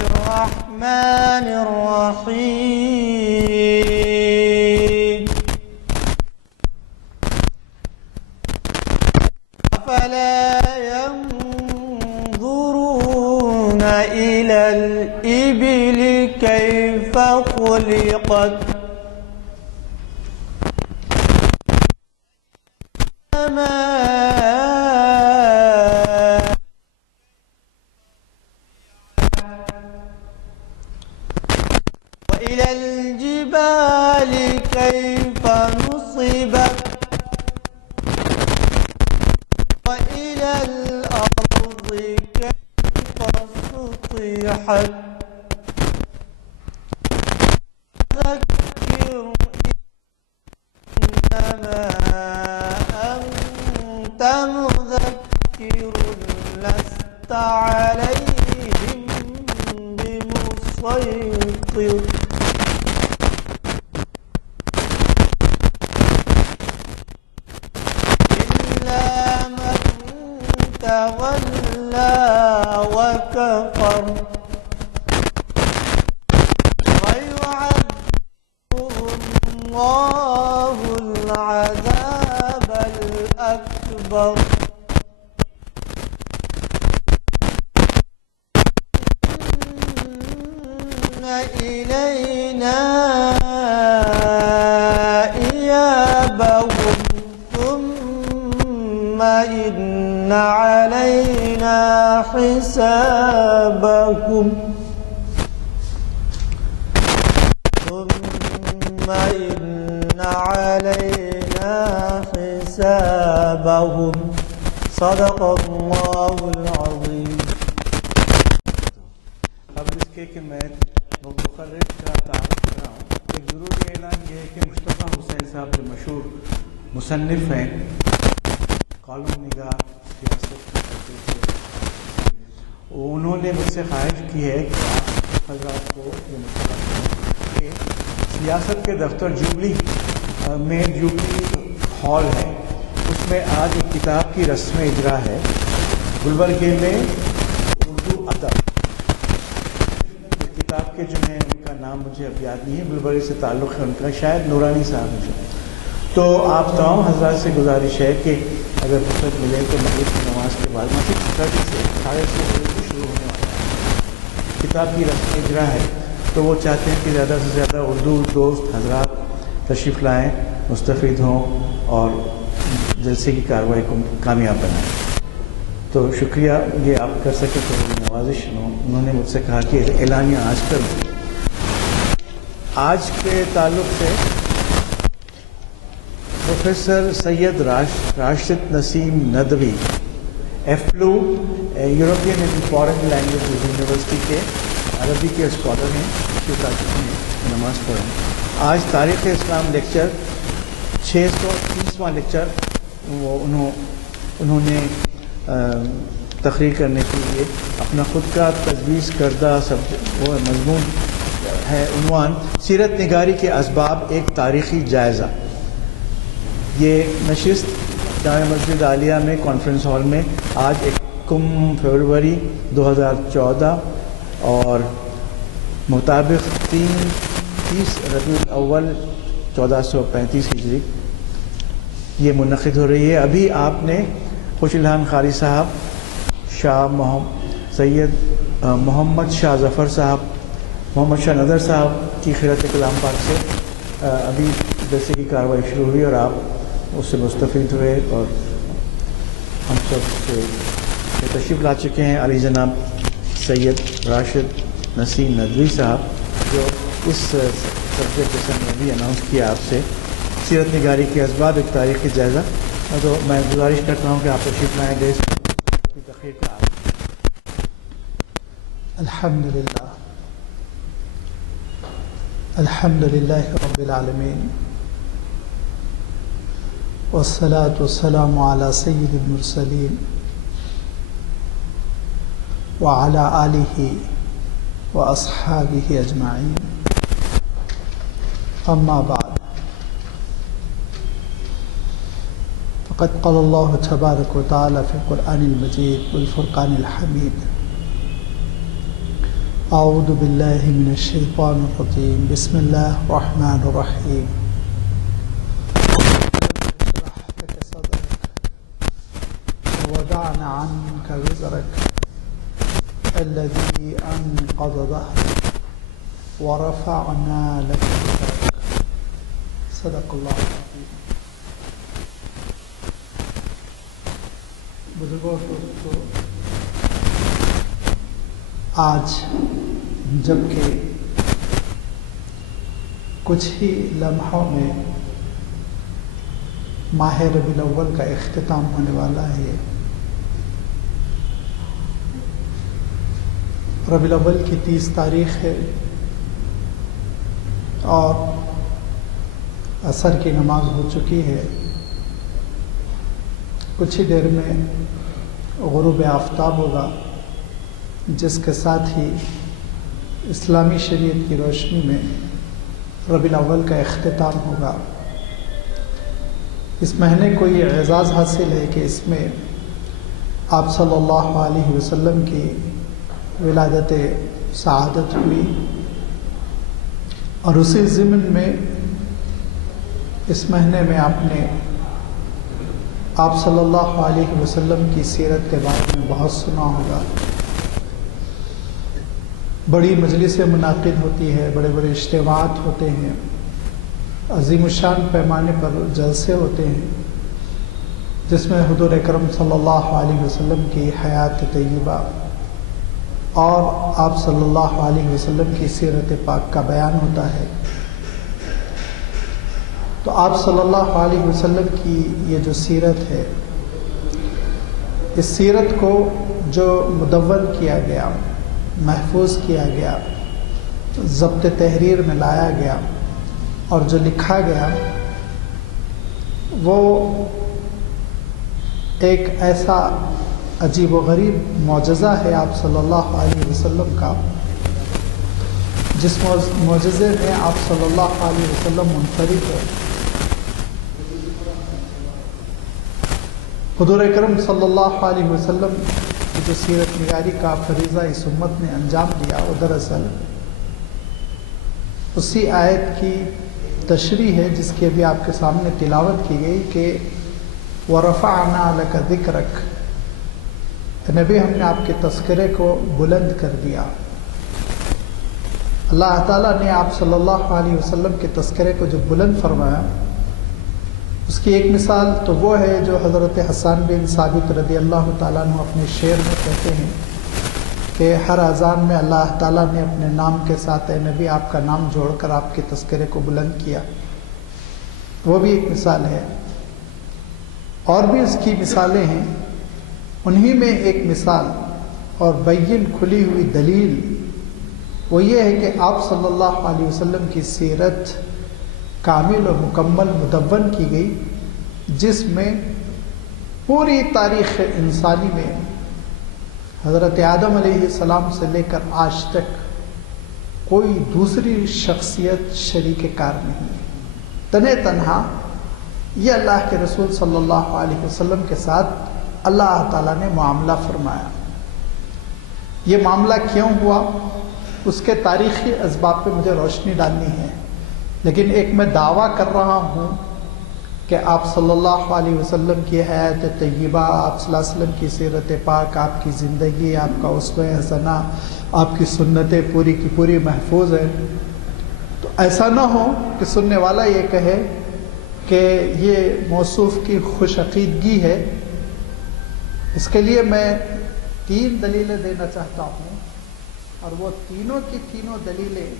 الرحمن الرحيم أفلا ينظرون إلى الإبل كيف خلقت وإلى الجبال كيف نصبت وإلى الأرض كيف سطحت ذكر إنما أنت مذكر لست عليهم بمسيطر إلا من تولى وكفر ويعذبه الله العذاب الأكبر إن إلينا إيابهم ثم إن علينا حسابهم ثم إن علينا حسابهم صدق الله العظيم. قبل اس کے کہ میں مخرج کا تعارف کراؤں، ایک ضروری اعلان یہ ہے کہ مصطفیٰ حسین صاحب جو مشہور مصنف ہیں، کالم نگار سیاست، انہوں نے مجھ سے خواہش کی ہے کہ آپ حضرات کو یہ مشورہ کہ سیاست کے دفتر جوبلی میں جوبلی ہال ہے، اس میں آج ایک کتاب کی رسم اجرا ہے گلبرگے میں اردو ادب. کتاب کے جو ہیں ان کا نام مجھے اب یاد نہیں ہے، گلبرگے سے تعلق ہے ان کا، شاید نورانی صاحب ہیں. تو آپ تمام حضرات سے گزارش ہے کہ اگر فرصت ملے تو مغرب کی نماز کے بعد مسجد 30 سے 6:30 بجے سے شروع ہونے والا ہے. کتاب کی رسم اجرا ہے تو وہ چاہتے ہیں کہ زیادہ سے زیادہ اردو دوست حضرات تشریف لائیں، مستفید ہوں اور جلسے کی کارروائی کو کامیاب بنائیں. تو شکریہ، یہ آپ کر سکیں تو میری نوازش. انہوں نے مجھ سے کہا کہ اعلانیہ آج کر دیں. آج کے تعلق سے professor Syed Rashid Naseem Nadvi EFLU European and foreign language university کے عربی کے اسکالر ہیں، نماز پڑھیں. آج تاریخ اسلام لیکچر 630واں لیکچر وہ انہوں نے تقریر کرنے کے لیے اپنا خود کا تجویز کردہ وہ مضمون ہے، عنوان سیرت نگاری کے اسباب ایک تاریخی جائزہ. یہ نشست جامع مسجد عالیہ میں کانفرنس ہال میں آج 1 فروری 2014 اور مطابق 30 ربیع الاول 1435 ہجری یہ منعقد ہو رہی ہے. ابھی آپ نے خوش الحان قاری صاحب، سید محمد شاہ ظفر صاحب، محمد شاہ نظر صاحب کی خیرت کلام پاک سے ابھی جیسے کی کارروائی شروع ہوئی اور آپ اس سے مستفید ہوئے اور ہم سب سے تشریف لا چکے ہیں. علی جناب سید راشد نسیم ندوی صاحب جو اس سبجیکٹ جیسے میں بھی اناؤنس کیا آپ سے، سیرت نگاری کے اسباب ایک تاریخی جائزہ. تو میں گزارش کرتا ہوں کہ آپ تشریف لائیں گے اس کی تقریر کا. الحمدللہ الحمدللہ رب العالمین والصلاة والسلام علی سید المرسلین وعلى آلہ واصحابہ اجمعین. اما بعد، قد قال الله تبارك وتعالى في القرآن المجيد والفرقان الحميد أعوذ بالله من الشيطان الرجيم بسم الله الرحمن الرحيم اشرح لك صدرك ووضعنا عنك وزرك الذي أنقض ظهرك ورفعنا لك ذكرك صدق الله العظيم. بزرگوں دوستو، آج جب کہ کچھ ہی لمحوں میں ماہ ربیع الاول کا اختتام ہونے والا ہے، ربیع الاول کی 30 تاریخ ہے اور عصر کی نماز ہو چکی ہے. کچھ ہی دیر میں غروب آفتاب ہوگا، جس کے ساتھ ہی اسلامی شریعت کی روشنی میں ربیع الاول کا اختتام ہوگا. اس مہینے کو یہ اعزاز حاصل ہے کہ اس میں آپ صلی اللہ علیہ وسلم کی ولادت سعادت ہوئی، اور اسی ضمن میں اس مہینے میں آپ صلی اللہ علیہ وسلم کی سیرت کے بارے میں بہت سنا ہوگا. بڑی مجلسیں منعقد ہوتی ہے، بڑے بڑے اجتماعات ہوتے ہیں، عظیم الشان پیمانے پر جلسے ہوتے ہیں، جس میں حضور اکرم صلی اللہ علیہ وسلم کی حیات طیبہ اور آپ صلی اللہ علیہ وسلم کی سیرت پاک کا بیان ہوتا ہے. تو آپ صلی اللہ علیہ وسلم کی یہ جو سیرت ہے، اس سیرت کو جو مدون کیا گیا، محفوظ کیا گیا، ضبط تحریر میں لایا گیا اور جو لکھا گیا، وہ ایک ایسا عجیب و غریب معجزہ ہے آپ صلی اللہ علیہ وسلم کا، جس معجزے میں آپ صلی اللہ علیہ وسلم منفرد ہے. حضور اکرم صلی اللہ علیہ وسلم کی جو سیرت نگاری کا فریضہ اس امت نے انجام دیا، وہ دراصل اسی آیت کی تشریح ہے جس کی ابھی آپ کے سامنے تلاوت کی گئی کہ وَرَفَعْنَا لَكَ ذِكْرَكَ، نبی ہم نے آپ کے تذکرے کو بلند کر دیا. اللہ تعالیٰ نے آپ صلی اللہ علیہ وسلم کے تذکرے کو جو بلند فرمایا، اس کی ایک مثال تو وہ ہے جو حضرت حسان بن ثابت رضی اللہ تعالیٰ عنہ اپنے شعر میں کہتے ہیں کہ ہر اذان میں اللہ تعالیٰ نے اپنے نام کے ساتھ اے نبی آپ کا نام جوڑ کر آپ کے تذکرے کو بلند کیا. وہ بھی ایک مثال ہے، اور بھی اس کی مثالیں ہیں. انہی میں ایک مثال اور بین کھلی ہوئی دلیل وہ یہ ہے کہ آپ صلی اللہ علیہ وسلم کی سیرت کامل اور مکمل مدون کی گئی، جس میں پوری تاریخ انسانی میں حضرت آدم علیہ السلام سے لے کر آج تک کوئی دوسری شخصیت شریک کار نہیں ہے. تنہا یہ اللہ کے رسول صلی اللہ علیہ وسلم کے ساتھ اللہ تعالیٰ نے معاملہ فرمایا. یہ معاملہ کیوں ہوا، اس کے تاریخی اسباب پہ مجھے روشنی ڈالنی ہے، لیکن ایک میں دعویٰ کر رہا ہوں کہ آپ صلی اللہ علیہ وسلم کی حیات طیبہ، آپ صلی اللہ علیہ وسلم کی سیرت پاک، آپ کی زندگی، آپ کا اسوہ حسنہ، آپ کی سنتیں پوری کی پوری محفوظ ہیں. تو ایسا نہ ہو کہ سننے والا یہ کہے کہ یہ موصوف کی خوش عقیدگی ہے. اس کے لیے میں 3 دلیلیں دینا چاہتا ہوں، اور وہ تینوں کی تینوں دلیلیں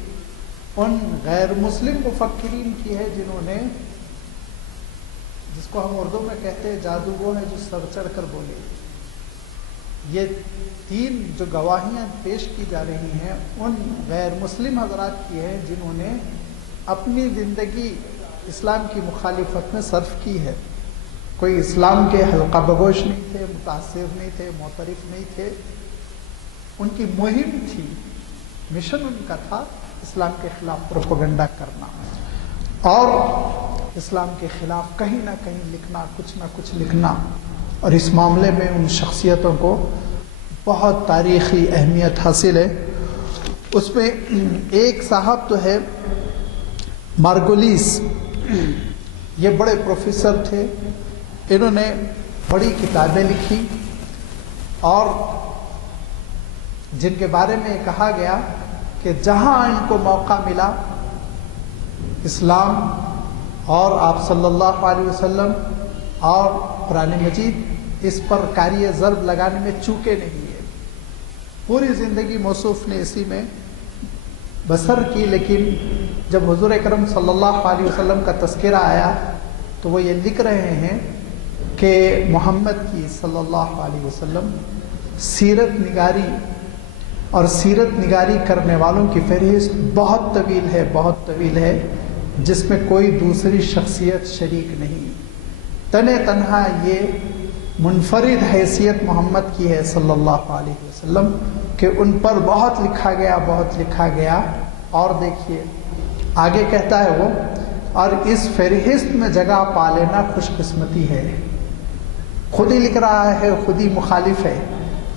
ان غیر مسلم مفکرین کی ہے جنہوں نے، جس کو ہم اردو میں کہتے ہیں جادو وہ ہے جو سر چڑھ کر بولے. یہ 3 جو گواہیاں پیش کی جا رہی ہیں ان غیر مسلم حضرات کی ہیں جنہوں نے اپنی زندگی اسلام کی مخالفت میں صرف کی ہے. کوئی اسلام کے حلقہ بگوش نہیں تھے، متاثر نہیں تھے، معترف نہیں تھے. ان کی مہم تھی، مشن ان کا تھا اسلام کے خلاف پروپیگنڈا کرنا. اور اسلام کے خلاف کہیں نہ کہیں لکھنا، کچھ نہ کچھ لکھنا، اور اس معاملے میں ان شخصیتوں کو بہت تاریخی اہمیت حاصل ہے۔ اس میں ایک صاحب تو ہے مارگولیس، یہ بڑے پروفیسر تھے، انہوں نے بڑی کتابیں لکھی اور جن کے بارے میں کہا گیا کہ جہاں ان کو موقع ملا اسلام اور آپ صلی اللہ علیہ وسلم اور قرآن مجید اس پر کاری ضرب لگانے میں چوکے نہیں ہے۔ پوری زندگی موصوف نے اسی میں بسر کی، لیکن جب حضور اکرم صلی اللہ علیہ وسلم کا تذکرہ آیا تو وہ یہ لکھ رہے ہیں کہ محمد کی صلی اللہ علیہ وسلم سیرت نگاری اور سیرت نگاری کرنے والوں کی فہرست بہت طویل ہے، بہت طویل ہے، جس میں کوئی دوسری شخصیت شریک نہیں۔ تنہا یہ منفرد حیثیت محمد کی ہے صلی اللہ علیہ وسلم کہ ان پر بہت لکھا گیا، بہت لکھا گیا۔ اور دیکھیے آگے کہتا ہے وہ، اور اس فہرست میں جگہ پا لینا خوش قسمتی ہے۔ خود ہی لکھ رہا ہے، خود ہی مخالف ہے،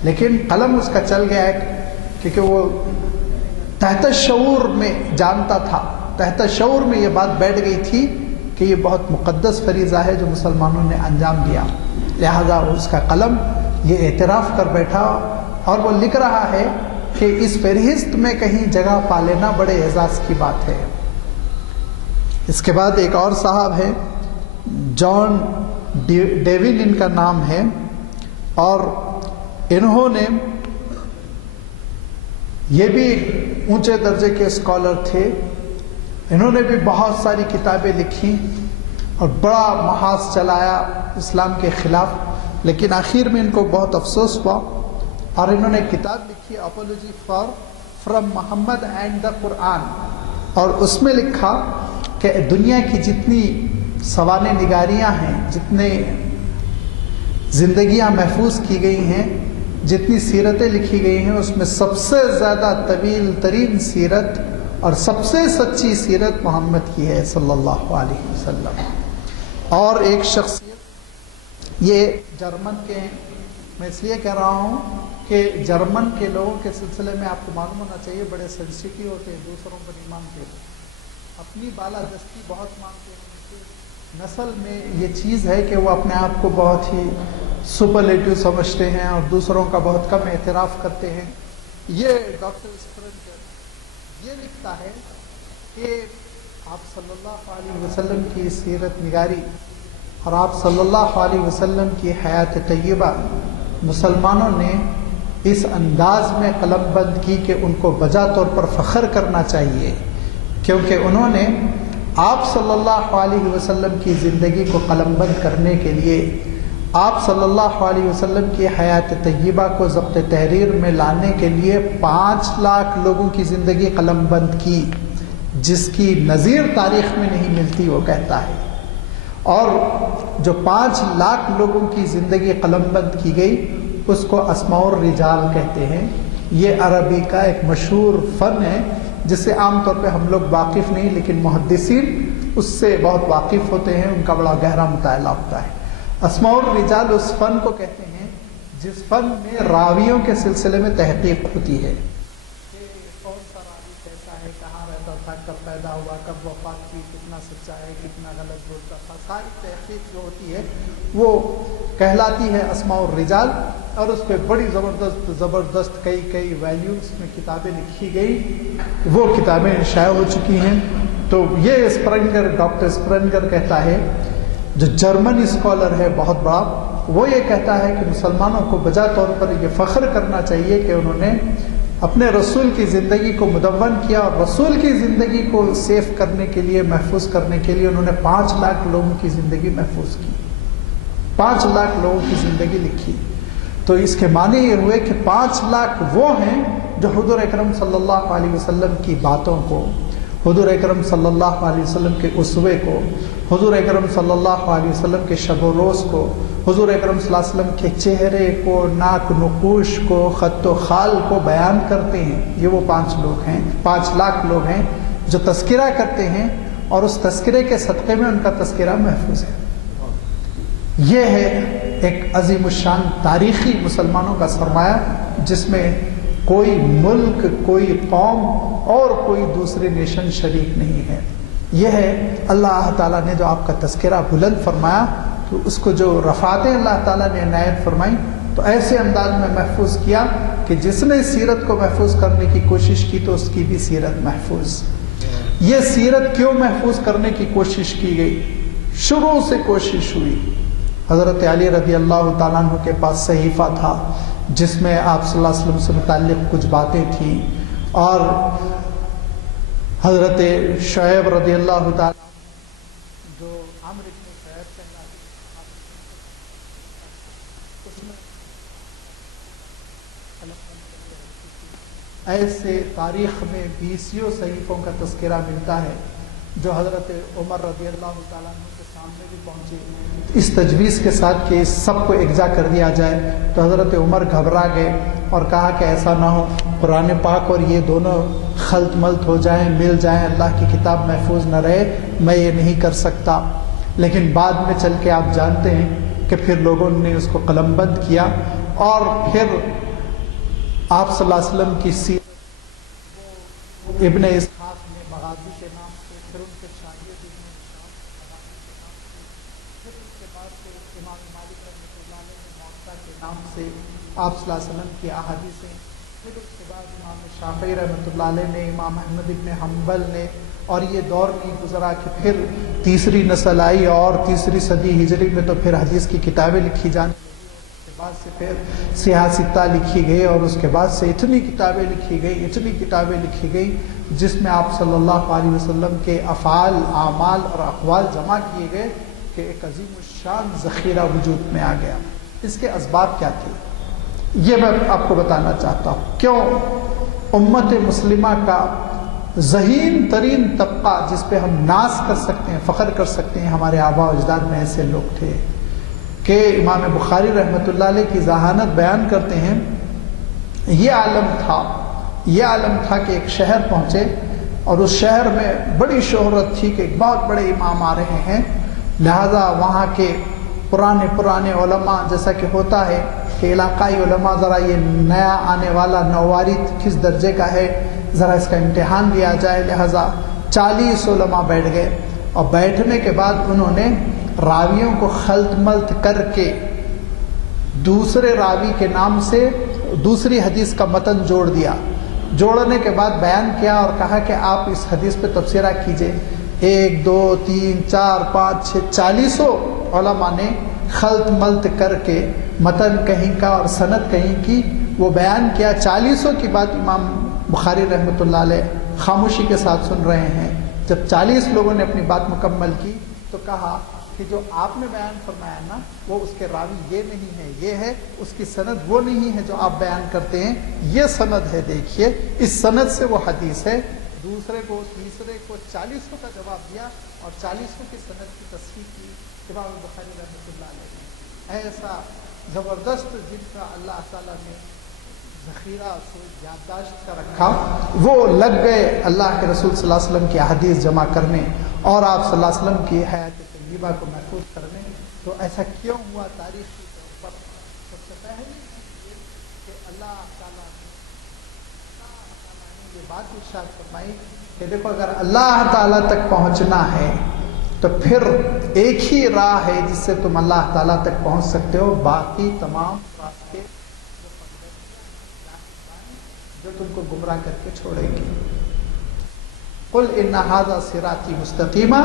لیکن قلم اس کا چل گیا ہے کیونکہ وہ تحت شعور میں جانتا تھا، تحت شعور میں یہ بات بیٹھ گئی تھی کہ یہ بہت مقدس فریضہ ہے جو مسلمانوں نے انجام دیا، لہذا اس کا قلم یہ اعتراف کر بیٹھا اور وہ لکھ رہا ہے کہ اس فہرست میں کہیں جگہ پا لینا بڑے اعزاز کی بات ہے۔ اس کے بعد ایک اور صاحب ہے جان ڈیون ان کا نام ہے، اور انہوں نے یہ بھی اونچے درجے کے اسکالر تھے، انہوں نے بھی بہت ساری کتابیں لکھی اور بڑا محاذ چلایا اسلام کے خلاف، لیکن آخر میں ان کو بہت افسوس ہوا اور انہوں نے کتاب لکھی apology from Muhammad and the قرآن، اور اس میں لکھا کہ دنیا کی جتنی سوانح نگاریاں ہیں، جتنے زندگیاں محفوظ کی گئی ہیں، جتنی سیرتیں لکھی گئی ہیں، اس میں سب سے زیادہ طویل ترین سیرت اور سب سے سچی سیرت محمد کی ہے صلی اللہ علیہ وسلم۔ اور ایک شخصیت یہ جرمن کے ہیں، میں اس لیے کہہ رہا ہوں کہ جرمن کے لوگوں کے سلسلے میں آپ کو معلوم ہونا چاہیے بڑے سینسیٹیو ہوتے ہیں، دوسروں پر نہیں مانتے، اپنی بالادستی بہت مانتے ہیں۔ نسل میں یہ چیز ہے کہ وہ اپنے آپ کو بہت ہی سپرلیٹو سمجھتے ہیں اور دوسروں کا بہت کم اعتراف کرتے ہیں۔ یہ ڈاکٹر اسپرنگر یہ لکھتا ہے کہ آپ صلی اللہ علیہ وسلم کی سیرت نگاری اور آپ صلی اللہ علیہ وسلم کی حیات طیبہ مسلمانوں نے اس انداز میں قلم بند کی کہ ان کو بجا طور پر فخر کرنا چاہیے، کیونکہ انہوں نے آپ صلی اللہ علیہ وسلم کی زندگی کو قلم بند کرنے کے لیے، آپ صلی اللہ علیہ وسلم کی حیات طیبہ کو ضبط تحریر میں لانے کے لیے 5 لاکھ لوگوں کی زندگی قلم بند کی، جس کی نظیر تاریخ میں نہیں ملتی، وہ کہتا ہے۔ اور جو 5 لاکھ لوگوں کی زندگی قلم بند کی گئی اس کو اسماء الرجال کہتے ہیں۔ یہ عربی کا ایک مشہور فن ہے جس سے عام طور پہ ہم لوگ واقف نہیں، لیکن محدثین اس سے بہت واقف ہوتے ہیں، ان کا بڑا گہرا مطالعہ ہوتا ہے۔ اسماء الرجال اس فن کو کہتے ہیں جس فن میں راویوں کے سلسلے میں تحقیق ہوتی ہے کہ کون سا راوی کیسا ہے، کہاں رہتا تھا، کب پیدا ہوا، کب وفات کی، کتنا سچا ہے، کتنا غلط بولتا تھا، ساری تحقیق جو ہوتی ہے وہ کہلاتی ہے اسماء الرجال، اور اس پہ بڑی زبردست کئی ویلیوز میں کتابیں لکھی گئی، وہ کتابیں شائع ہو چکی ہیں۔ تو یہ اسپرنگر، ڈاکٹر اسپرنگر کہتا ہے، جو جرمن اسکالر ہے بہت بڑا، وہ یہ کہتا ہے کہ مسلمانوں کو بجا طور پر یہ فخر کرنا چاہیے کہ انہوں نے اپنے رسول کی زندگی کو مدون کیا، اور رسول کی زندگی کو سیف کرنے کے لیے، محفوظ کرنے کے لیے انہوں نے 5 لاکھ لوگوں کی زندگی محفوظ کی، 5 لاکھ لوگوں کی زندگی لکھی۔ تو اس کے معنی یہ ہوئے کہ 5 لاکھ وہ ہیں جو حضور اکرم صلی اللہ علیہ وسلم کی باتوں کو، حضور اکرم صلی اللہ علیہ وسلم کے اسوے کو، حضور اکرم صلی اللہ علیہ وسلم کے شب و روز کو، حضور اکرم صلی اللہ علیہ وسلم کے چہرے کو، ناک نقوش کو، خط و خال کو بیان کرتے ہیں۔ یہ وہ 5 لوگ ہیں، 5 لاکھ لوگ ہیں جو تذکرہ کرتے ہیں اور اس تذکرے کے صدقے میں ان کا تذکرہ محفوظ ہے۔ یہ ہے ایک عظیم الشان تاریخی مسلمانوں کا سرمایہ، جس میں کوئی ملک، کوئی قوم اور کوئی دوسری نیشن شریک نہیں ہے۔ یہ ہے اللہ تعالیٰ نے جو آپ کا تذکرہ بلند فرمایا، تو اس کو جو رفعتیں اللہ تعالیٰ نے عنایت فرمائی تو ایسے انداز میں محفوظ کیا کہ جس نے سیرت کو محفوظ کرنے کی کوشش کی تو اس کی بھی سیرت محفوظ۔ یہ سیرت کیوں محفوظ کرنے کی کوشش کی گئی؟ شروع سے کوشش ہوئی۔ حضرت علی رضی اللہ تعالیٰ عنہ کے پاس صحیفہ تھا جس میں آپ صلی اللہ علیہ وسلم سے متعلق کچھ باتیں تھیں، اور حضرت شعیب رضی اللہ تعالیٰ جو عمرو بن شعیب کہلاتے اس میں ایسے تاریخ میں 20 صحیفوں کا تذکرہ ملتا ہے جو حضرت عمر رضی اللہ تعالیٰ عنہ کے سامنے بھی پہنچے، اس تجویز کے ساتھ کہ اس سب کو اکجا کر دیا جائے۔ تو حضرت عمر گھبرا گئے اور کہا کہ ایسا نہ ہو، قرآن پاک اور یہ دونوں خلط ملط ہو جائیں، مل جائیں، اللہ کی کتاب محفوظ نہ رہے، میں یہ نہیں کر سکتا۔ لیکن بعد میں چل کے آپ جانتے ہیں کہ پھر لوگوں نے اس کو قلم بند کیا، اور پھر آپ صلی اللہ علیہ وسلم کی سیرت ابن اسحاق نے مغازی کے نام سے، پھر ان کے شاگرد ابن پھر اس کے بعد سے امام مالک رحمۃ اللہ علیہ نے موطا کے نام سے آپ صلی اللہ علیہ وسلم کی احادیثیں، پھر اس کے بعد امام شافعی رحمۃ اللہ علیہ نے، امام احمد ابن حنبل نے، اور یہ دور نہیں گزرا کہ پھر تیسری نسل آئی اور تیسری صدی ہجری میں تو پھر حدیث کی کتابیں لکھی جانے لگی، اس کے بعد سے پھر سیاستہ لکھی گئی، اور اس کے بعد سے اتنی کتابیں لکھی گئی جس میں آپ صلی اللہ علیہ وسلم کے افعال، اعمال اور اقوال جمع کیے گئے کہ ایک عظیم الشان ذخیرہ وجود میں آ گیا۔ اس کے اسباب کیا تھے یہ میں آپ کو بتانا چاہتا ہوں۔ کیوں امت مسلمہ کا ذہین ترین طبقہ جس پہ ہم ناز کر سکتے ہیں، فخر کر سکتے ہیں، ہمارے آباء و اجداد میں ایسے لوگ تھے کہ امام بخاری رحمۃ اللہ علیہ کی ذہانت بیان کرتے ہیں، یہ عالم تھا کہ ایک شہر پہنچے اور اس شہر میں بڑی شہرت تھی کہ ایک بہت بڑے امام آ رہے ہیں، لہذا وہاں کے پرانے علماء، جیسا کہ ہوتا ہے کہ علاقائی علماء ذرا یہ نیا آنے والا نووارد کس درجے کا ہے، ذرا اس کا امتحان لیا جائے، لہذا 40 علماء بیٹھ گئے، اور بیٹھنے کے بعد انہوں نے راویوں کو خلط ملط کر کے دوسرے راوی کے نام سے دوسری حدیث کا متن جوڑ دیا۔ جوڑنے کے بعد بیان کیا اور کہا کہ آپ اس حدیث پہ تبصرہ کیجئے۔ 1 2 3 4 5 6 40 علماء نے خلط ملط کر کے متن کہیں کا اور سند کہیں کی وہ بیان کیا۔ 40 کی بات امام بخاری رحمۃ اللہ علیہ خاموشی کے ساتھ سن رہے ہیں۔ جب 40 لوگوں نے اپنی بات مکمل کی تو کہا کہ جو آپ نے بیان فرمایا نا وہ اس کے راوی یہ نہیں ہے، یہ ہے، اس کی سند وہ نہیں ہے جو آپ بیان کرتے ہیں، یہ سند ہے، دیکھیے اس سند سے وہ حدیث ہے۔ دوسرے کو، تیسرے کو 40 کا جواب دیا اور 40 کی سند کی تصحیح کی امام بخاری رحمۃ اللہ علیہ نے۔ ایسا زبردست جن کا اللہ تعالیٰ نے ذخیرہ یادداشت کا رکھا، وہ لگ گئے اللہ کے رسول صلی اللہ علیہ وسلم کی احادیث جمع کرنے اور آپ صلی اللہ علیہ وسلم کی حیات طیبہ کو محفوظ کرنے۔ تو ایسا کیوں ہوا تاریخی طور پر؟ سب سے پہلے کہ اللہ تعالیٰ نے یہ بات ارشاد فرمائی کہ دیکھو اگر اللہ تعالیٰ تک پہنچنا ہے تو پھر ایک ہی راہ ہے جس سے تم اللہ تعالیٰ تک پہنچ سکتے ہو، باقی تمام راستے جو تم کو گمراہ کر کے چھوڑے گی۔ قل ان ھذا صراطی مستقیما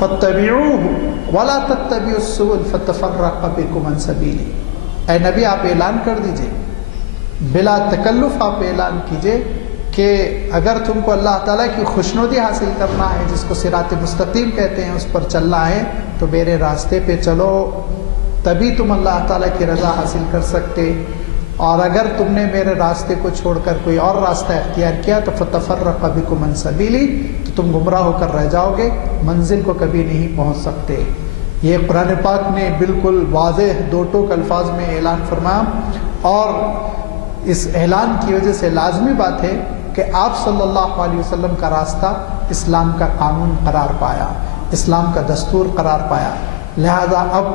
فاتبعوه ولا تتبعوا السبل فتفرق بكم عن سبیلی۔ اے نبی آپ اعلان کر دیجئے، بلا تکلف آپ اعلان کیجئے کہ اگر تم کو اللہ تعالیٰ کی خوشنودی حاصل کرنا ہے، جس کو صراط مستقیم کہتے ہیں، اس پر چلنا ہے تو میرے راستے پہ چلو، تبھی تم اللہ تعالیٰ کی رضا حاصل کر سکتے۔ اور اگر تم نے میرے راستے کو چھوڑ کر کوئی اور راستہ اختیار کیا تو فتفرق بکم عن سبیلی، تو تم گمراہ ہو کر رہ جاؤ گے، منزل کو کبھی نہیں پہنچ سکتے۔ یہ قرآن پاک نے بالکل واضح دو ٹوک الفاظ میں اعلان فرمایا، اور اس اعلان کی وجہ سے لازمی بات ہے کہ آپ صلی اللہ علیہ وسلم کا راستہ اسلام کا قانون قرار پایا، اسلام کا دستور قرار پایا۔ لہذا اب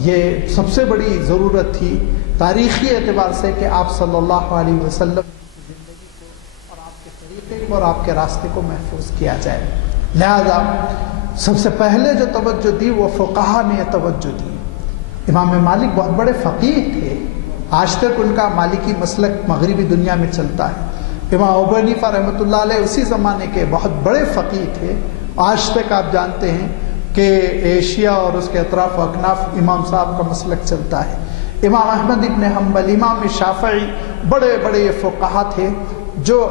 یہ سب سے بڑی ضرورت تھی تاریخی اعتبار سے کہ آپ صلی اللہ علیہ وسلم کی زندگی کو اور آپ کے طریقے کو اور آپ کے راستے کو محفوظ کیا جائے۔ لہذا سب سے پہلے جو توجہ دی وہ فقہا نے توجہ دی۔ امام مالک بہت بڑے فقیہ تھے، آج تک ان کا مالکی مسلک مغربی دنیا میں چلتا ہے۔ امام ابو حنیفہ رحمۃ اللہ علیہ اسی زمانے کے بہت بڑے فقیہ تھے، آج تک آپ جانتے ہیں کہ ایشیا اور اس کے اطراف و اکناف امام صاحب کا مسلک چلتا ہے۔ امام احمد ابن حنبل، امام شافعی، بڑے بڑے یہ فقہا تھے جو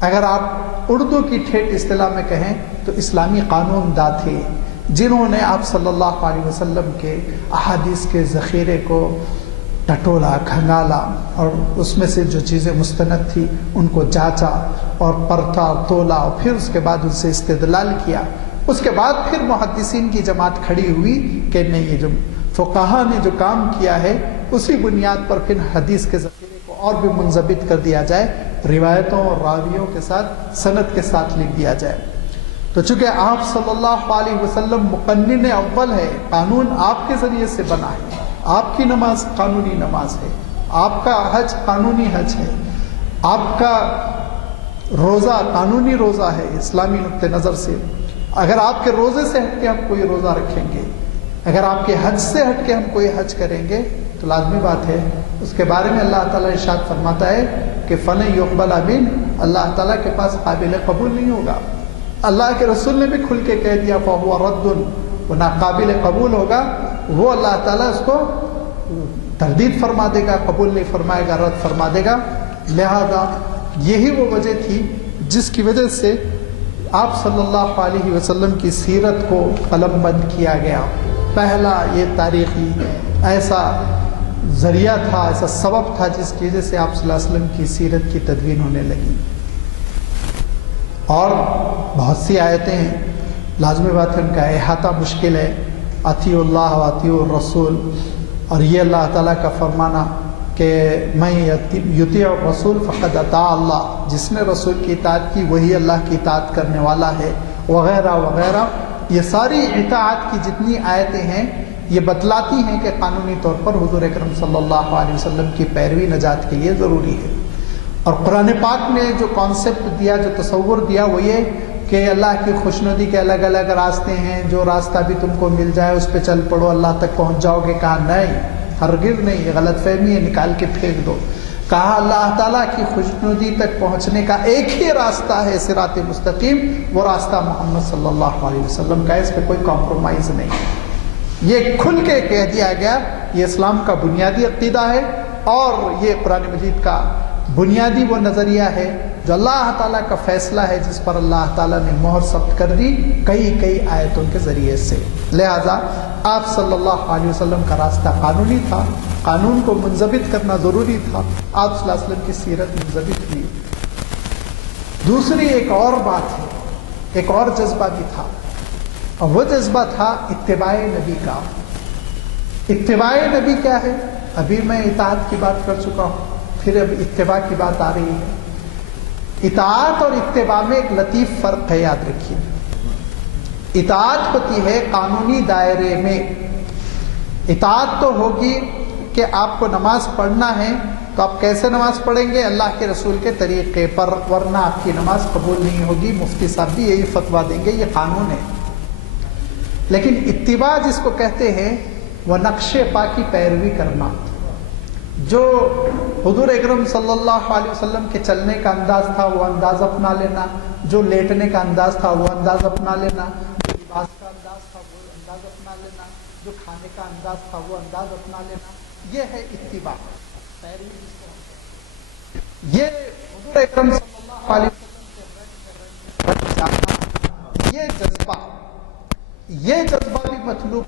اگر آپ اردو کی ٹھیٹ اصطلاح میں کہیں تو اسلامی قانون داں تھے، جنہوں نے آپ صلی اللہ علیہ وسلم کے احادیث کے ذخیرے کو ٹٹولا، کھنگالا اور اس میں سے جو چیزیں مستند تھی ان کو جانچا اور پرکھا اور تولا اور پھر اس کے بعد ان سے استدلال کیا۔ اس کے بعد پھر محدثین کی جماعت کھڑی ہوئی کہ نہیں، یہ جو فقہا نے جو کام کیا ہے اسی بنیاد پر پھر حدیث کے ذخیرے کو اور بھی منضبط کر دیا جائے، روایتوں اور راویوں کے ساتھ سند کے ساتھ لکھ دیا جائے۔ تو چونکہ آپ صلی اللہ علیہ وسلم مقنن اول ہے، قانون آپ کے ذریعے سے بنا ہے، آپ کی نماز قانونی نماز ہے، آپ کا حج قانونی حج ہے، آپ کا روزہ قانونی روزہ ہے اسلامی نقطہ نظر سے۔ اگر آپ کے روزے سے ہٹ کے ہم کوئی روزہ رکھیں گے، اگر آپ کے حج سے ہٹ کے ہم کوئی حج کریں گے تو لازمی بات ہے اس کے بارے میں اللہ تعالیٰ ارشاد فرماتا ہے کہ فَلَن يُقْبَلَ مِنْهُ، اللہ تعالیٰ کے پاس قابل قبول نہیں ہوگا۔ اللہ کے رسول نے بھی کھل کے کہہ دیا فَهُوَ رَدٌ، وہ ناقابل قبول ہوگا، وہ اللہ تعالیٰ اس کو تردید فرما دے گا، قبول نہیں فرمائے گا، رد فرما دے گا۔ لہذا یہی وہ وجہ تھی جس کی وجہ سے آپ صلی اللہ علیہ وسلم کی سیرت کو قلم بند کیا گیا۔ پہلا یہ تاریخی ایسا ذریعہ تھا، ایسا سبب تھا جس کی وجہ سے آپ صلی اللہ علیہ وسلم کی سیرت کی تدوین ہونے لگی۔ اور بہت سی آیتیں ہیں، لازمی بات ہے ان کا احاطہ مشکل ہے، اطیع اللہ و اطیع الرسول، اور یہ اللہ تعالیٰ کا فرمانا کہ میں یطیع الرسول فقد اطاع اللہ، جس نے رسول کی اطاعت کی وہی اللہ کی اطاعت کرنے والا ہے، وغیرہ وغیرہ۔ یہ ساری اطاعت کی جتنی آیتیں ہیں یہ بتلاتی ہیں کہ قانونی طور پر حضور اکرم صلی اللہ علیہ وسلم کی پیروی نجات کے لیے ضروری ہے۔ اور قرآن پاک نے جو کانسیپٹ دیا، جو تصور دیا، وہ یہ کہ اللہ کی خوشنودی کے الگ الگ راستے ہیں، جو راستہ بھی تم کو مل جائے اس پہ چل پڑو، اللہ تک پہنچ جاؤ گے۔ کہا نہیں، ہرگز نہیں، یہ غلط فہمی ہے، نکال کے پھینک دو۔ کہا اللہ تعالیٰ کی خوشنودی تک پہنچنے کا ایک ہی راستہ ہے صراط مستقیم، وہ راستہ محمد صلی اللہ علیہ وسلم کا ہے، اس پہ کوئی کمپرومائز نہیں۔ یہ کھل کے کہہ دیا گیا، یہ اسلام کا بنیادی عقیدہ ہے اور یہ قرآن مجید کا بنیادی وہ نظریہ ہے جو اللہ تعالیٰ کا فیصلہ ہے، جس پر اللہ تعالیٰ نے مہر ثبت کر دی کئی آیتوں کے ذریعے سے۔ لہذا آپ صلی اللہ علیہ وسلم کا راستہ قانونی تھا، قانون کو منضبط کرنا ضروری تھا، آپ صلی اللہ علیہ وسلم کی سیرت منضبط کی۔ دوسری ایک اور بات ہے، ایک اور جذبہ بھی تھا، اور وہ جذبہ تھا اتباع نبی کا۔ اتباع نبی کیا ہے؟ ابھی میں اطاعت کی بات کر چکا ہوں، پھر اب اتباع کی بات آ رہی ہے۔ اطاعت اور اتباع میں ایک لطیف فرق ہے، یاد رکھیے۔ اطاعت ہوتی ہے قانونی دائرے میں، اطاعت تو ہوگی کہ آپ کو نماز پڑھنا ہے تو آپ کیسے نماز پڑھیں گے؟ اللہ کے رسول کے طریقے پر، ورنہ آپ کی نماز قبول نہیں ہوگی۔ مفتی صاحب بھی یہی فتویٰ دیں گے، یہ قانون ہے۔ لیکن اتباع جس کو کہتے ہیں وہ نقش پا کی پیروی کرنا، جو حضور اکرم صلی اللہ علیہ وسلم کے چلنے کا انداز تھا وہ انداز اپنا لینا، جو لیٹنے کا انداز تھا وہ انداز اپنا لینا، جو لباس کا انداز تھا وہ انداز اپنا لینا، جو کھانے کا انداز تھا وہ انداز اپنا لینا، یہ ہے اتباع، پیروی جس کو ہم کہتے ہیں۔ یہ حضور اکرم صلی اللہ علیہ وسلم کے رنگ جانا، یہ جذبہ بھی مطلوب۔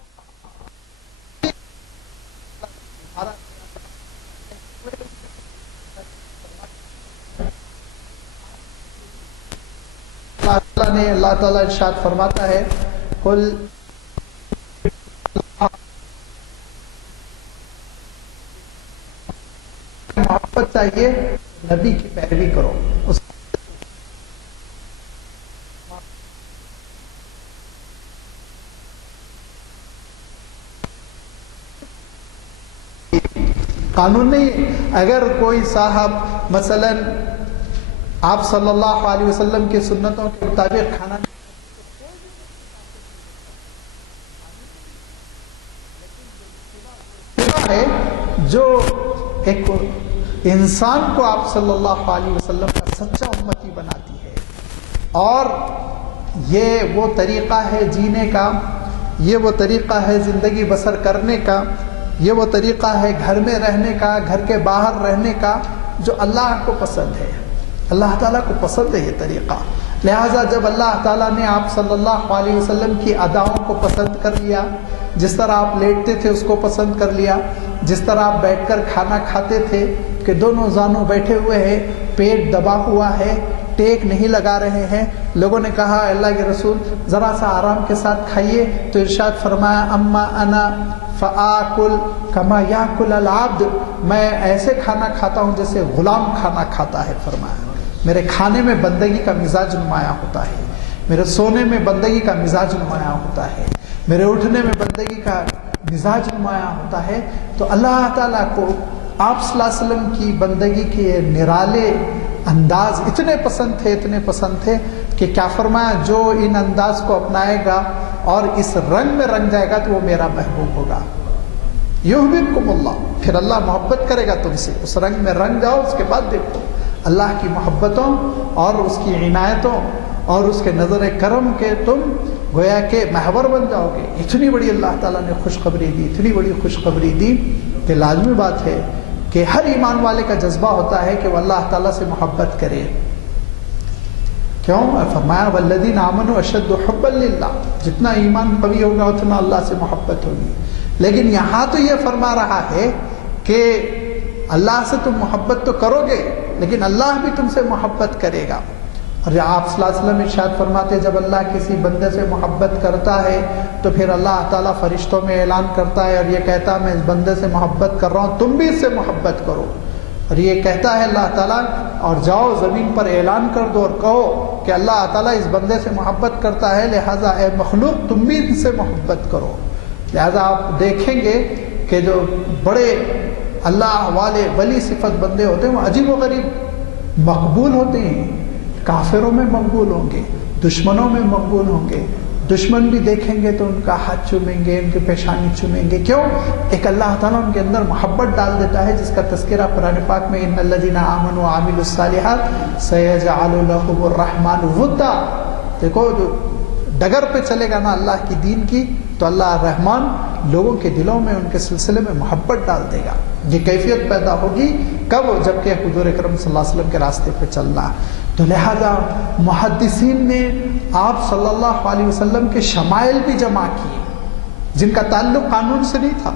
اللہ تعالیٰ ارشاد فرماتا ہے قل محبت چاہیے، نبی کی پیروی کرو، اس قانون نہیں. اگر کوئی صاحب مثلا آپ صلی اللہ علیہ وسلم کی سنتوں کے مطابق کھانا ہے جو ایک انسان کو آپ صلی اللہ علیہ وسلم کا سچا امتی بناتی ہے، اور یہ وہ طریقہ ہے جینے کا، یہ وہ طریقہ ہے زندگی بسر کرنے کا، یہ وہ طریقہ ہے گھر میں رہنے کا، گھر کے باہر رہنے کا، جو اللہ کو پسند ہے. اللہ تعالیٰ کو پسند ہے یہ طریقہ. لہٰذا جب اللہ تعالیٰ نے آپ صلی اللہ علیہ وسلم کی اداؤں کو پسند کر لیا، جس طرح آپ لیٹتے تھے اس کو پسند کر لیا، جس طرح آپ بیٹھ کر کھانا کھاتے تھے کہ دونوں زانوں بیٹھے ہوئے ہیں، پیٹ دبا ہوا ہے، ٹیک نہیں لگا رہے ہیں. لوگوں نے کہا اللہ کے رسول ذرا سا آرام کے ساتھ کھائیے، تو ارشاد فرمایا اما انا فآکل کما یاکل العبد، میں ایسے کھانا کھاتا ہوں جیسے غلام کھانا کھاتا ہے. فرمایا میرے کھانے میں بندگی کا مزاج نمایاں ہوتا ہے، میرے سونے میں بندگی کا مزاج نمایاں ہوتا ہے، میرے اٹھنے میں بندگی کا مزاج نمایاں ہوتا ہے. تو اللہ تعالیٰ کو آپ صلی اللہ علیہ وسلم کی بندگی کے نرالے انداز اتنے پسند تھے، اتنے پسند تھے کہ کیا فرمایا جو ان انداز کو اپنائے گا اور اس رنگ میں رنگ جائے گا تو وہ میرا محبوب ہوگا. یحببکم اللہ، پھر اللہ محبت کرے گا تم سے. اس رنگ میں رنگ جاؤ، اس کے بعد دیکھو اللہ کی محبتوں اور اس کی عنایتوں اور اس کے نظر کرم کے تم گویا کہ محور بن جاؤ گے. اتنی بڑی اللہ تعالیٰ نے خوشخبری دی، اتنی بڑی خوشخبری دی کہ لازمی بات ہے کہ ہر ایمان والے کا جذبہ ہوتا ہے کہ وہ اللہ تعالیٰ سے محبت کرے. کیوں؟ فرمایا والذین آمنوا اشد حبا للہ، جتنا ایمان قوی ہوگا اتنا اللہ سے محبت ہوگی. لیکن یہاں تو یہ فرما رہا ہے کہ اللہ سے تم محبت تو کرو گے لیکن اللہ بھی تم سے محبت کرے گا. اور آپ صلی اللہ علیہ وسلم ارشاد فرماتے جب اللہ کسی بندے سے محبت کرتا ہے تو پھر اللہ تعالیٰ فرشتوں میں اعلان کرتا ہے اور یہ کہتا ہے میں اس بندے سے محبت کر رہا ہوں، تم بھی اس سے محبت کرو. اور یہ کہتا ہے اللہ تعالیٰ اور جاؤ زمین پر اعلان کر دو اور کہو کہ اللہ تعالیٰ اس بندے سے محبت کرتا ہے، لہٰذا اے مخلوق تم بھی ان سے محبت کرو. لہٰذا آپ دیکھیں گے کہ جو بڑے اللہ والے ولی صفت بندے ہوتے ہیں وہ عجیب و غریب مقبول ہوتے ہیں. کافروں میں مقبول ہوں گے، دشمنوں میں مقبول ہوں گے. دشمن بھی دیکھیں گے تو ان کا ہاتھ چومیں گے، ان کی پیشانی چومیں گے. کیوں؟ ایک اللہ تعالیٰ ان کے اندر محبت ڈال دیتا ہے جس کا تذکرہ قرآن پاک میں ان الذین آمنوا وعملوا الصالحات سیجعل لهم الرحمن ودا. دیکھو جو ڈگر پہ چلے گا نا اللہ کی دین کی تو اللہ رحمان لوگوں کے دلوں میں ان کے سلسلے میں محبت ڈال دے گا. یہ کیفیت پیدا ہوگی کب؟ جب کہ حضور اکرم صلی اللہ علیہ وسلم کے راستے پہ چلنا. تو لہذا محدثین نے آپ صلی اللہ علیہ وسلم کے شمائل بھی جمع کیے جن کا تعلق قانون سے نہیں تھا.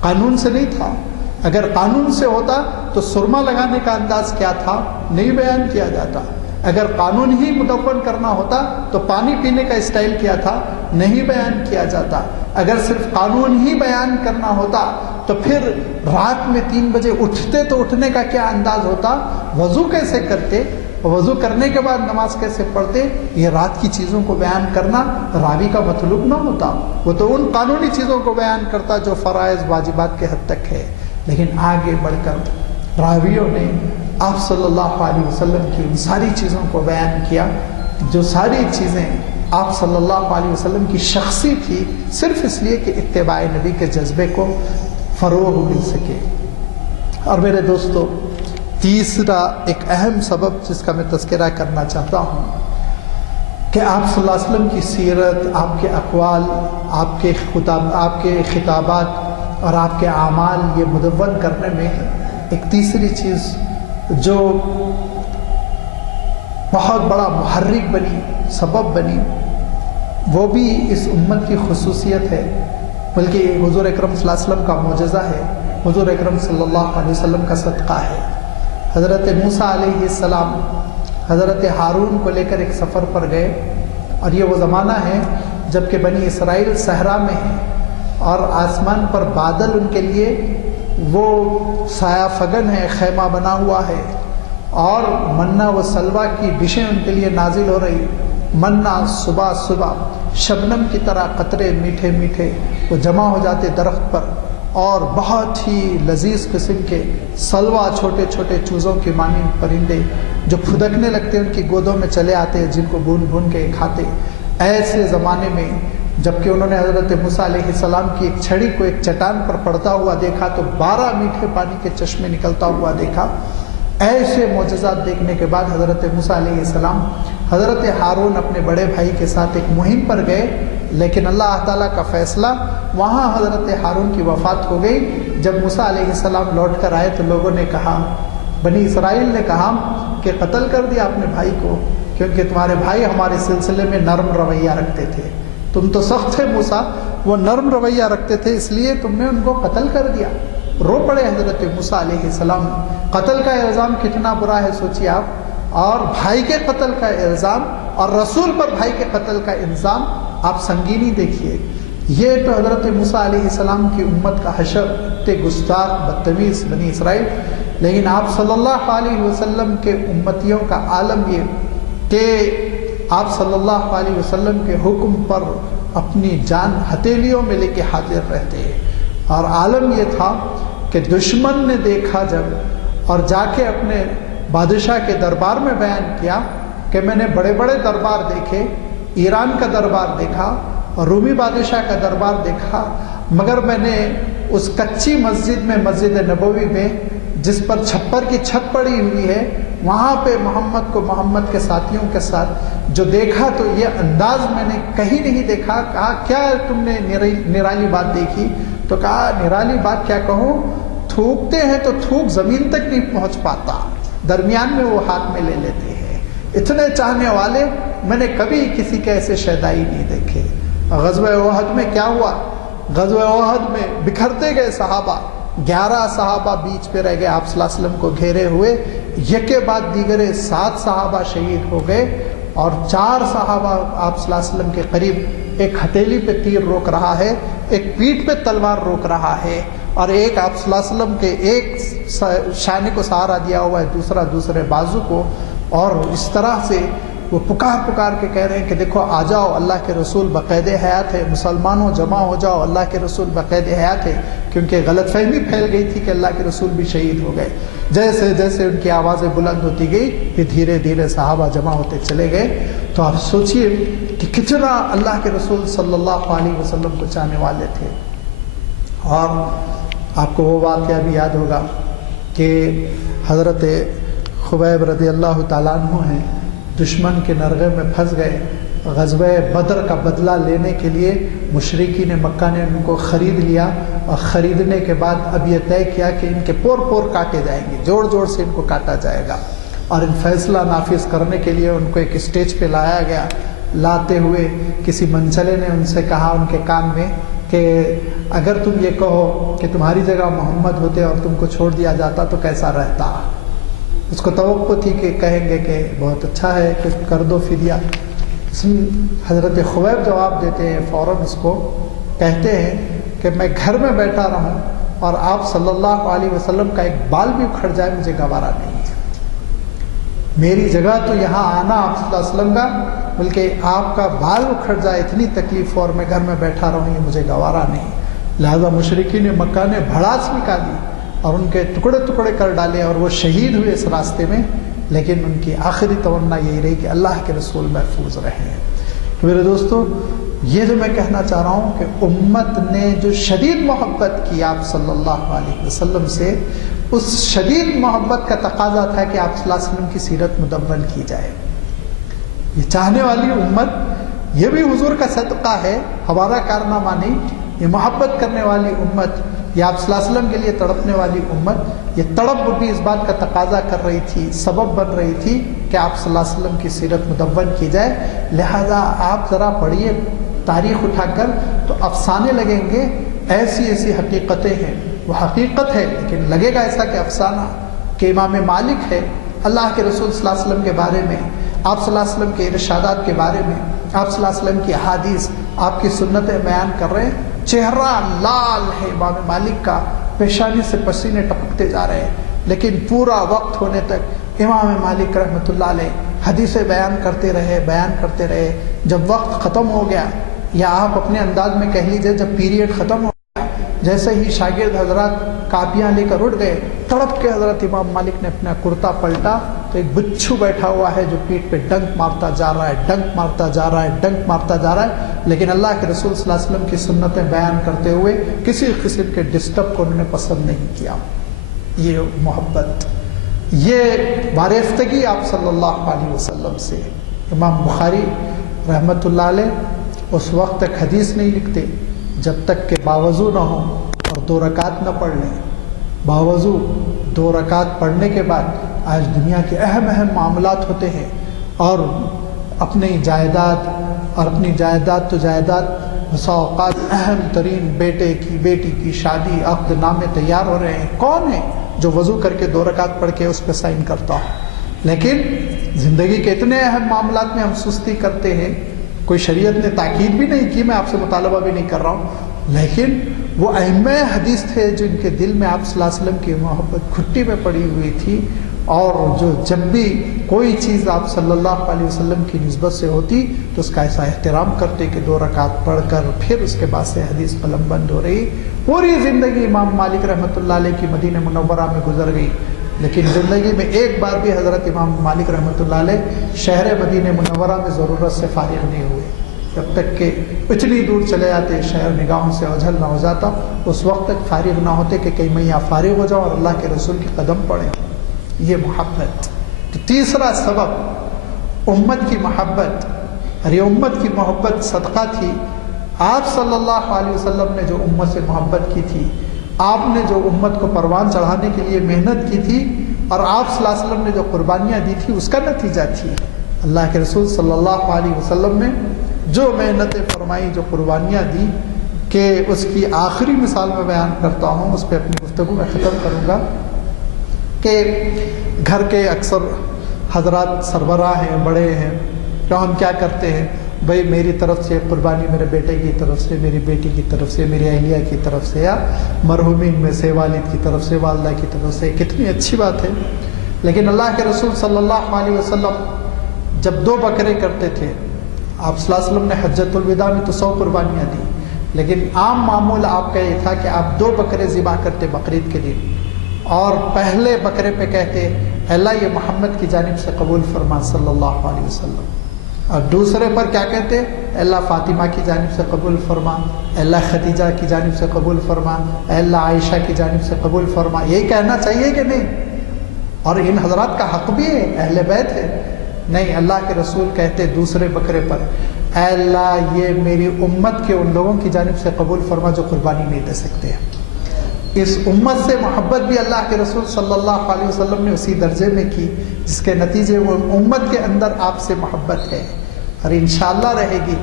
قانون سے نہیں تھا. اگر قانون سے ہوتا تو سرما لگانے کا انداز کیا تھا نہیں بیان کیا جاتا. اگر قانون ہی مدون کرنا ہوتا تو پانی پینے کا اسٹائل کیا تھا نہیں بیان کیا جاتا. اگر صرف قانون ہی بیان کرنا ہوتا تو پھر رات میں 3 بجے اٹھتے تو اٹھنے کا کیا انداز ہوتا، وضو کیسے کرتے، وضو کرنے کے بعد نماز کیسے پڑھتے. یہ رات کی چیزوں کو بیان کرنا راوی کا مطلوب نہ ہوتا. وہ تو ان قانونی چیزوں کو بیان کرتا جو فرائض واجبات کے حد تک ہے. لیکن آگے بڑھ کر راویوں نے آپ صلی اللہ علیہ وسلم کی ان ساری چیزوں کو بیان کیا جو ساری چیزیں آپ صلی اللہ علیہ وسلم کی شخصی تھی، صرف اس لیے کہ اتباع نبی کے جذبے کو فروغ مل سکے. اور میرے دوستو تیسرا ایک اہم سبب جس کا میں تذکرہ کرنا چاہتا ہوں کہ آپ صلی اللہ علیہ وسلم کی سیرت، آپ کے اقوال، آپ کے خطابات اور آپ کے اعمال یہ مدون کرنے میں ایک تیسری چیز جو بہت بڑا محرک بنی، سبب بنی، وہ بھی اس امت کی خصوصیت ہے، بلکہ حضور اکرم صلی اللہ علیہ وسلم کا معجزہ ہے، حضور اکرم صلی اللہ علیہ وسلم کا صدقہ ہے. حضرت موسیٰ علیہ السلام حضرت ہارون کو لے کر ایک سفر پر گئے، اور یہ وہ زمانہ ہے جب کہ بنی اسرائیل صحرا میں ہیں اور آسمان پر بادل ان کے لیے وہ سایہ فگن ہے، خیمہ بنا ہوا ہے، اور منا و سلوہ کی ڈشیں ان کے لیے نازل ہو رہی. منا صبح صبح شبنم کی طرح قطرے میٹھے میٹھے وہ جمع ہو جاتے درخت پر، اور بہت ہی لذیذ قسم کے سلوا چھوٹے چھوٹے چوزوں کے مانند پرندے جو پھدکنے لگتے ہیں ان کی گودوں میں چلے آتے ہیں، جن کو بھون بھون کے کھاتے۔ ایسے زمانے میں جبکہ انہوں نے حضرت موسیٰ علیہ السلام کی ایک چھڑی کو ایک چٹان پر پڑتا ہوا دیکھا تو 12 میٹھے پانی کے چشمے نکلتا ہوا دیکھا۔ ایسے معجزات دیکھنے کے بعد حضرت موسیٰ علیہ السلام حضرت ہارون اپنے بڑے بھائی کے ساتھ ایک مہم پر گئے، لیکن اللہ تعالیٰ کا فیصلہ، وہاں حضرت ہارون کی وفات ہو گئی۔ جب موسیٰ علیہ السلام لوٹ کر آئے تو لوگوں نے کہا، بنی اسرائیل نے کہا کہ قتل کر دیا اپنے بھائی کو، کیونکہ تمہارے بھائی ہمارے سلسلے میں نرم رویہ رکھتے تھے، تم تو سخت تھے موسیٰ، وہ نرم رویہ رکھتے تھے، اس لیے تم نے ان کو قتل کر دیا۔ رو پڑے حضرت موسیٰ علیہ السلام۔ قتل کا الزام کتنا برا ہے سوچیے آپ، اور بھائی کے قتل کا الزام اور رسول پر بھائی کے قتل کا الزام، آپ سنگینی دیکھیے۔ یہ تو حضرت موسیٰ علیہ السلام کی امت کا حشر، تے گستاخ بدتمیز بنی اسرائیل، لیکن آپ صلی اللہ علیہ وسلم کے امتیوں کا عالم یہ کہ آپ صلی اللہ علیہ وسلم کے حکم پر اپنی جان ہتھیلیوں میں لے کے حاضر رہتے ہیں، اور عالم یہ تھا کہ دشمن نے دیکھا جب اور جا کے اپنے بادشاہ کے دربار میں بیان کیا کہ میں نے بڑے بڑے دربار دیکھے، ایران کا دربار دیکھا اور رومی بادشاہ کا دربار دیکھا، مگر میں نے اس کچی مسجد میں، مسجد نبوی میں جس پر چھپر کی چھت پڑی ہوئی ہے، وہاں پہ محمد کو محمد کے ساتھیوں کے ساتھ جو دیکھا تو یہ انداز میں نے کہیں نہیں دیکھا۔ کہا کیا تم نے نرالی بات دیکھی؟ تو کہا نرالی بات کیا کہوں، تھوکتے ہیں تو تھوک زمین تک نہیں پہنچ پاتا، درمیان میں وہ ہاتھ میں لے لیتے ہیں، اتنے چاہنے والے میں نے کبھی کسی کے ایسے شیدائی نہیں دیکھے۔ غزوہ احد میں کیا ہوا؟ غزوہ احد میں بکھرتے گئے صحابہ، 11 صحابہ بیچ پہ رہ گئے آپ صلی اللہ علیہ وسلم کو گھیرے ہوئے، یکے بعد دیگرے 7 صحابہ شہید ہو گئے، اور 4 صحابہ آپ صلی اللہ علیہ وسلم کے قریب، ایک ہتھیلی پہ تیر روک رہا ہے، ایک پیٹھ پہ تلوار روک رہا ہے، اور ایک آپ صلی اللہ علیہ وسلم کے ایک شانے کو سہارا دیا ہوا ہے، دوسرا دوسرے بازو کو، اور اس طرح سے وہ پکار پکار کے کہہ رہے ہیں کہ دیکھو آ جاؤ، اللہ کے رسول بقید حیات ہے، مسلمانوں جمع ہو جاؤ، اللہ کے رسول بقید حیات ہے، کیونکہ غلط فہمی پھیل گئی تھی کہ اللہ کے رسول بھی شہید ہو گئے۔ جیسے جیسے ان کی آوازیں بلند ہوتی گئی، پھر دھیرے دھیرے صحابہ جمع ہوتے چلے گئے۔ تو آپ سوچئے کہ کتنا اللہ کے رسول صلی اللہ علیہ وسلم کو چاہنے والے تھے۔ اور آپ کو وہ واقعہ بھی یاد ہوگا کہ حضرت خبیب رضی اللہ تعالیٰ عنہ ہیں، دشمن کے نرغے میں پھنس گئے، غزوہ بدر کا بدلہ لینے کے لیے مشرکین مکہ نے ان کو خرید لیا، اور خریدنے کے بعد اب یہ طے کیا کہ ان کے پور پور کاٹے جائیں گے، جوڑ جوڑ سے ان کو کاٹا جائے گا، اور ان فیصلہ نافذ کرنے کے لیے ان کو ایک اسٹیج پہ لایا گیا۔ لاتے ہوئے کسی منچلے نے ان سے کہا ان کے کان میں کہ اگر تم یہ کہو کہ تمہاری جگہ محمد ہوتے اور تم کو چھوڑ دیا جاتا تو کیسا رہتا؟ اس کو توقع تھی کہ کہیں گے کہ بہت اچھا ہے کہ کر دو فدیہ۔ حضرت خبیب جواب دیتے ہیں فوراً، اس کو کہتے ہیں کہ میں گھر میں بیٹھا رہوں اور آپ صلی اللہ علیہ وسلم کا ایک بال بھی اکھڑ جائے مجھے گوارا نہیں ہے، میری جگہ تو یہاں آنا آپ صلی اللہ علیہ وسلم کا، بلکہ آپ کا بال اکھڑ جائے اتنی تکلیف اور میں گھر میں بیٹھا رہوں یہ مجھے گوارا نہیں۔ لہذا مشرکین مکہ نے بھڑاس نکالی اور ان کے ٹکڑے ٹکڑے کر ڈالے، اور وہ شہید ہوئے اس راستے میں، لیکن ان کی آخری تمنا یہی رہی کہ اللہ کے رسول محفوظ رہیں۔ تو میرے دوستو، یہ جو میں کہنا چاہ رہا ہوں کہ امت نے جو شدید محبت کی آپ صلی اللہ علیہ وسلم سے، اس شدید محبت کا تقاضا تھا کہ آپ صلی اللہ علیہ وسلم کی سیرت مدون کی جائے۔ یہ چاہنے والی امت، یہ بھی حضور کا صدقہ ہے، ہمارا کارنامہ نہیں، یہ محبت کرنے والی امت، یہ آپ صلی اللہ علیہ وسلم کے لیے تڑپنے والی امت، یہ تڑپ بھی اس بات کا تقاضا کر رہی تھی، سبب بن رہی تھی کہ آپ صلی اللہ علیہ وسلم کی سیرت مدون کی جائے۔ لہذا آپ ذرا پڑھیے تاریخ اٹھا کر تو افسانے لگیں گے، ایسی ایسی حقیقتیں ہیں، وہ حقیقت ہے لیکن لگے گا ایسا کہ افسانہ، کہ امام مالک ہے اللہ کے رسول صلی اللہ علیہ وسلم کے بارے میں، آپ صلی اللہ علیہ وسلم کے ارشادات کے بارے میں، آپ صلی اللہ علیہ وسلم کی احادیث، آپ کی سنتیں بیان کر رہے ہیں، چہرہ لال ہے امام مالک کا، پیشانی سے پسینے ٹپکتے جا رہے ہیں، لیکن پورا وقت ہونے تک امام مالک رحمۃ اللہ علیہ حدیثیں بیان کرتے رہے۔ جب وقت ختم ہو گیا، یا آپ اپنے انداز میں کہہ لیجئے جب پیریڈ ختم ہو گیا، جیسے ہی شاگرد حضرات کاپیاں لے کر اٹھ گئے، تڑپ کے حضرت امام مالک نے اپنا کرتا پلٹا تو ایک بچھو بیٹھا ہوا ہے جو پیٹھ پہ ڈنک مارتا جا رہا ہے، ڈنک مارتا جا رہا ہے، ڈنک مارتا جا رہا ہے، لیکن اللہ کے رسول صلی اللہ علیہ وسلم کی سنتیں بیان کرتے ہوئے کسی قسم کے ڈسٹرب کو انہوں نے پسند نہیں کیا۔ یہ محبت، یہ وارفتگی آپ صلی اللہ علیہ وسلم سے۔ امام بخاری رحمۃ اللہ علیہ اس وقت تک حدیث نہیں لکھتے جب تک کہ باوضو نہ ہوں اور 2 رکعت نہ پڑھ لیں۔ باوضو 2 رکعت پڑھنے کے بعد آج دنیا کے اہم معاملات ہوتے ہیں، اور اپنی جائیداد اور اپنی جائیداد تو جائیداد، بسا اوقات اہم ترین بیٹے کی بیٹی کی شادی، عقد نامے تیار ہو رہے ہیں، کون ہے جو وضو کر کے 2 رکعت پڑھ کے اس پہ سائن کرتا ہو؟ لیکن زندگی کے اتنے اہم معاملات میں ہم سستی کرتے ہیں۔ کوئی شریعت نے تاکید بھی نہیں کی، میں آپ سے مطالبہ بھی نہیں کر رہا ہوں، لیکن وہ ائمہ حدیث تھے جن کے دل میں آپ صلی اللہ علیہ وسلم کی محبت گھٹی میں پڑی ہوئی تھی، اور جو جب بھی کوئی چیز آپ صلی اللہ علیہ وسلم کی نسبت سے ہوتی تو اس کا ایسا احترام کرتے کہ 2 رکعت پڑھ کر پھر اس کے بعد سے حدیث قلم بند ہو رہی۔ پوری زندگی امام مالک رحمۃ اللہ علیہ کی مدینہ منورہ میں گزر گئی، لیکن زندگی میں ایک بار بھی حضرت امام مالک رحمۃ اللہ علیہ شہر مدینہ منورہ میں ضرورت سے فارغ نہیں ہوئے، جب تک کہ اتنی دور چلے جاتے شہر نگاہوں سے اوجھل نہ ہو جاتا، اس وقت تک فارغ نہ ہوتے کہ کہیں میں یہاں فارغ ہو جاؤں اور اللہ کے رسول کے قدم پڑے۔ یہ محبت۔ تو تیسرا سبب امت کی محبت، اور یہ امت کی محبت صدقہ تھی۔ آپ صلی اللہ علیہ وسلم نے جو امت سے محبت کی تھی، آپ نے جو امت کو پروان چڑھانے کے لیے محنت کی تھی، اور آپ صلی اللہ علیہ وسلم نے جو قربانیاں دی تھی، اس کا نتیجہ تھی اللہ کے رسول صلی اللہ علیہ وسلم نے جو محنتیں فرمائی، جو قربانیاں دی، کہ اس کی آخری مثال میں بیان کرتا ہوں، اس پہ اپنی گفتگو میں ختم کروں گا، کہ گھر کے اکثر حضرات سربراہ ہیں، بڑے ہیں، تو ہم کیا کرتے ہیں، بھائی میری طرف سے قربانی میرے بیٹے کی طرف سے، میری بیٹی کی طرف سے، میری اہلیہ کی طرف سے، یا مرحومین میں سے والد کی طرف سے، والدہ کی طرف سے، کتنی اچھی بات ہے۔ لیکن اللہ کے رسول صلی اللہ علیہ وسلم جب 2 بکرے کرتے تھے، آپ صلی اللہ علیہ وسلم نے حجۃ الوداع میں تو 100 قربانیاں دی، لیکن عام معمول آپ کا یہ تھا کہ آپ 2 بکرے ذبح کرتے بقرعید کے دن، اور پہلے بکرے پہ کہتے اللہ یہ محمد کی جانب سے قبول فرما صلی اللہ علیہ وسلم، اور دوسرے پر کیا کہتے اللہ فاطمہ کی جانب سے قبول فرما، اللہ خدیجہ کی جانب سے قبول فرما، اللہ عائشہ کی جانب سے قبول فرما۔ یہی کہنا چاہیے کہ نہیں؟ اور ان حضرات کا حق بھی ہے، اہل بیت ہے۔ نہیں، اللہ کے رسول کہتے دوسرے بکرے پر اے اللہ یہ میری امت کے ان لوگوں کی جانب سے قبول فرما جو قربانی نہیں دے سکتے ہیں۔ اس امت سے محبت بھی اللہ کے رسول صلی اللہ علیہ وسلم نے اسی درجے میں کی جس کے نتیجے وہ امت کے اندر آپ سے محبت ہے، اور انشاءاللہ رہے گی،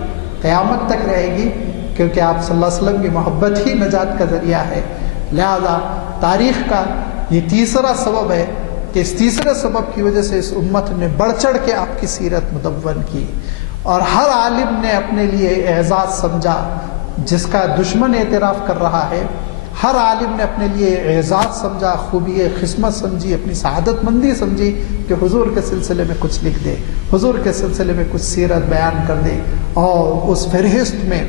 قیامت تک رہے گی، کیونکہ آپ صلی اللہ علیہ وسلم کی محبت ہی نجات کا ذریعہ ہے۔ لہذا تاریخ کا یہ تیسرا سبب ہے کہ اس تیسرے سبب کی وجہ سے اس امت نے بڑھ چڑھ کے آپ کی سیرت مدون کی، اور ہر عالم نے اپنے لیے اعزاز سمجھا جس کا دشمن اعتراف کر رہا ہے، ہر عالم نے اپنے لیے اعزاز سمجھا، خوبی قسمت سمجھی، اپنی سعادت مندی سمجھی کہ حضور کے سلسلے میں کچھ لکھ دے، حضور کے سلسلے میں کچھ سیرت بیان کر دے، اور اس فہرست میں،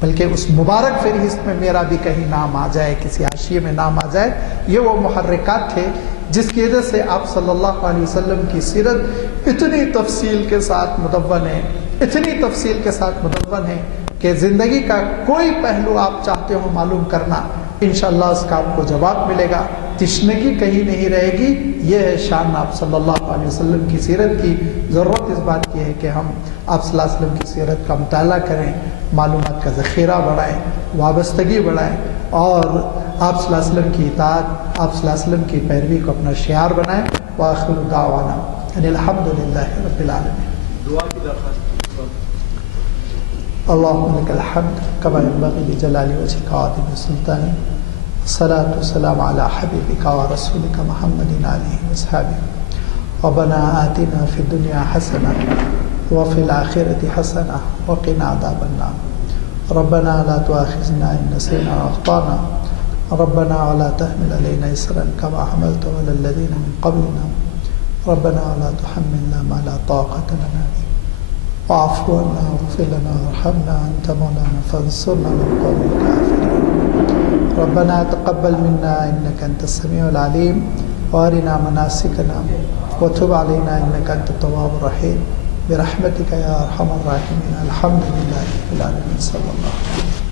بلکہ اس مبارک فہرست میں میرا بھی کہیں نام آ جائے، کسی حاشیے میں نام آ جائے۔ یہ وہ محرکات تھے جس کی وجہ سے آپ صلی اللہ علیہ وسلم کی سیرت اتنی تفصیل کے ساتھ مدون ہے، اتنی تفصیل کے ساتھ مدون ہے کہ زندگی کا کوئی پہلو آپ چاہتے ہو معلوم کرنا، انشاءاللہ اس کا آپ کو جواب ملے گا، تشنگی کہیں نہیں رہے گی۔ یہ ہے شان آپ صلی اللہ علیہ وسلم کی سیرت کی۔ ضرورت اس بات کی ہے کہ ہم آپ صلی اللہ علیہ وسلم کی سیرت کا مطالعہ کریں، معلومات کا ذخیرہ بڑھائیں، وابستگی بڑھائیں، اور آپ صلی اللہ علیہ وسلم کی اطاعت، آپ صلی اللہ علیہ وسلم کی پیروی کو اپنا شعار بنائیں۔ وآخر دعوانا ان الحمدللہ رب العالمین۔ دعا کی درخواست۔ اللهم لك الحمد كما ينبغي لجلال وجهك وعظيم سلطانك، الصلاة والسلام على حبيبك ورسولك محمد آله وصحبه۔ ربنا آتنا في الدنيا حسنة وفي الآخرة حسنة وقنا عذاب النار۔ ربنا لا تؤاخذنا إن نسينا وأخطأنا، ربنا ولا تحمل علينا إصرا كما حملته على الذين من قبلنا، ربنا ولا تحملنا ما لا طاقة لنا به، واعف عنا واغفر لنا وارحمنا، أنت مولانا فانصرنا على القوم الكافرين۔ ربنا تقبل منا إنك أنت السميع العليم وارنا مناسكنا وتب علينا إنك أنت التواب الرحيم برحمتك يا أرحم الراحمين. الحمد لله رب العالمين. صلى الله عليه وسلم.